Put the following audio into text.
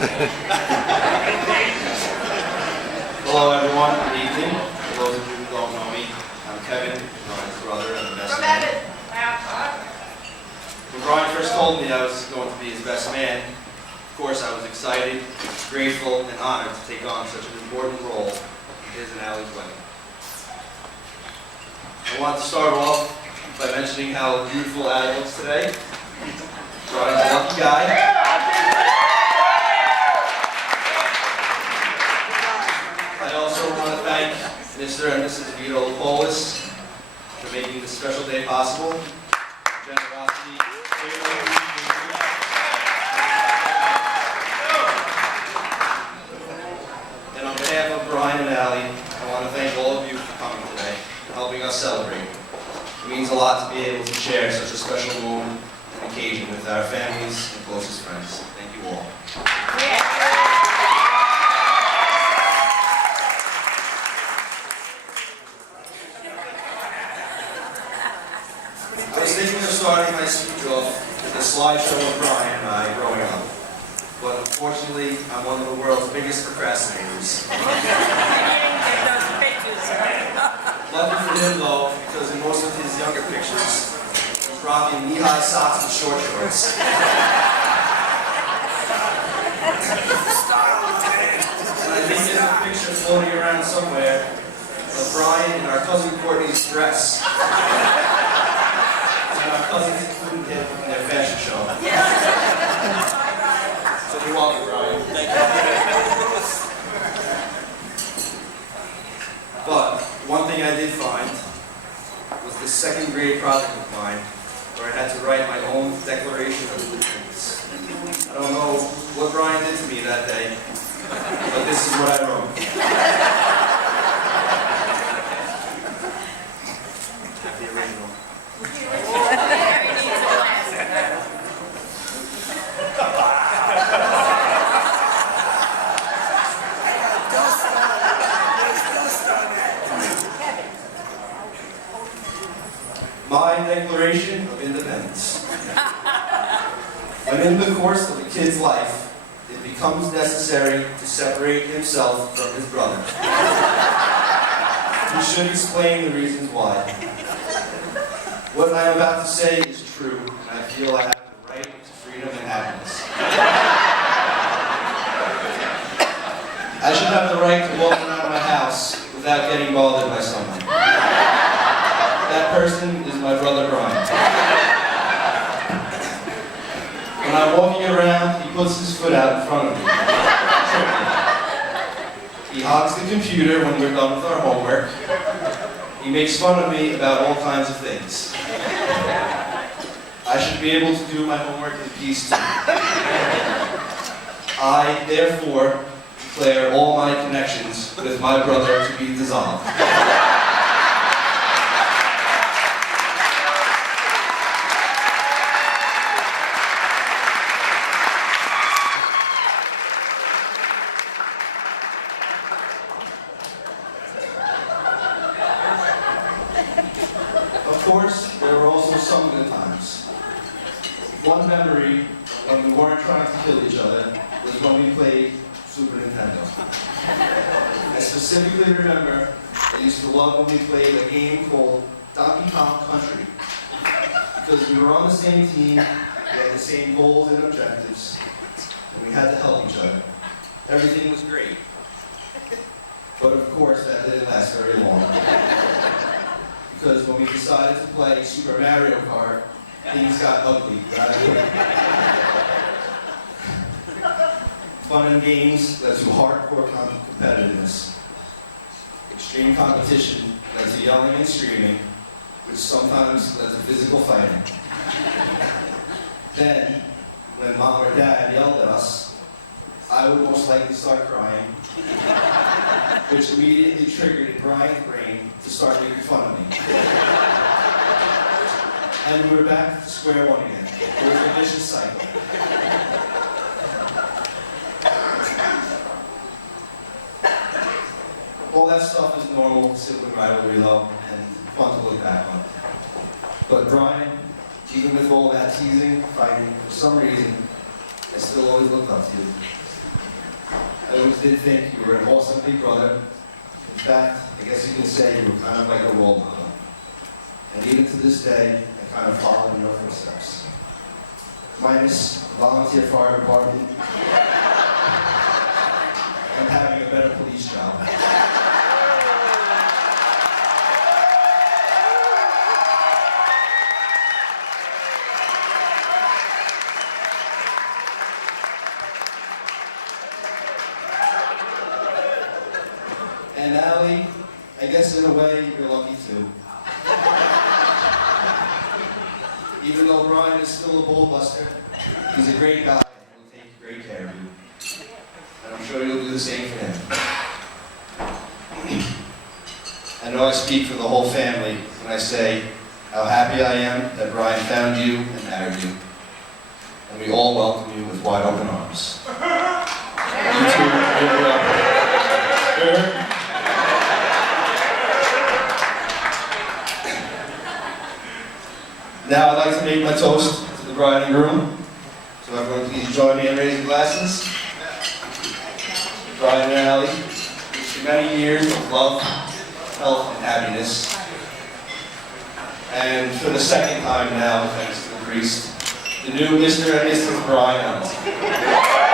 Hello everyone, good evening. For those of you who don't know me, I'm Kevin, Brian's brother and the best man. When Brian first told me I was going to be his best man, of course I was excited, grateful, and honored to take on such an important role in his and Allie's wedding. I want to start off by mentioning how beautiful Allie looks today. Brian's a lucky guy. I also want to thank Mr. and Mrs. Vito-Lapolis for making this special day possible. Generosity. And on behalf of Brian and Allie, I want to thank all of you for coming today and helping us celebrate. It means a lot to be able to share such a special moment and occasion with our families and closest friends. Thank you all. I was thinking of starting my speech off with a slideshow of Brian and I growing up. But unfortunately, I'm one of the world's biggest procrastinators. Lucky for him though, because in most of his younger pictures, he's rocking knee-high socks and short shorts. And I think there's a picture floating around somewhere of Brian and our cousin Courtney's dress. And our cousins included him in their fashion show. So you're welcome, Brian. Thank you. But one thing I did find was this second grade project of mine where I had to write my own Declaration of Independence. I don't know what Brian did to me that day, but this is what I wrote. The original. My Declaration of Independence. When in the course of a kid's life, it becomes necessary to separate himself from his brother, he should explain the reasons why. What I am about to say is true, and I feel I have the right to freedom and happiness. I should have the right to walk around my house without getting bothered by someone. That person is my brother Brian. When I'm walking around, he puts his foot out in front of me. He hogs the computer when we're done with our homework. He makes fun of me about all kinds of things. I should be able to do my homework in peace too. I, therefore, declare all my connections with my brother to be dissolved. Of course, there were also some good times. One memory when we weren't trying to kill each other was when we played Super Nintendo. I specifically remember I used to love when we played a game called Donkey Kong Country because we were on the same team, we had the same goals and objectives, and we had to help each other. Everything was great. But of course, that didn't last very long. Because when we decided to play Super Mario Kart, things got ugly rather quick. Fun and games led to hardcore competitiveness. Extreme competition led to yelling and screaming, which sometimes led to physical fighting. Then, when Mom or Dad yelled at us, I would most likely start crying, which immediately triggered in Brian's brain to start making fun of me. And we were back to square one again. It was a vicious cycle. All that stuff is normal sibling rivalry, though, and fun to look back on. But Brian, even with all that teasing, fighting, for some reason, I still always looked up to you. I always did think you were an awesome big brother. In fact, I guess you could say you were kind of like a role model. And even to this day, I kind of follow in your footsteps. Minus the volunteer fire department and having a better police job. And Allie, I guess in a way, you're lucky too. Even though Brian is still a bull buster, he's a great guy and will take great care of you. And I'm sure you'll do the same for him. I know I speak for the whole family when I say how happy I am that Brian found you and married you. And we all welcome you with wide open arms. You two are welcome. Now I'd like to make my toast to the bride and groom. So everyone please join me in raising glasses. Brian and Allie, wish you many years of love, health, and happiness. And for the second time now, thanks to the priest, the new Mr. and Mrs. Brian Allen.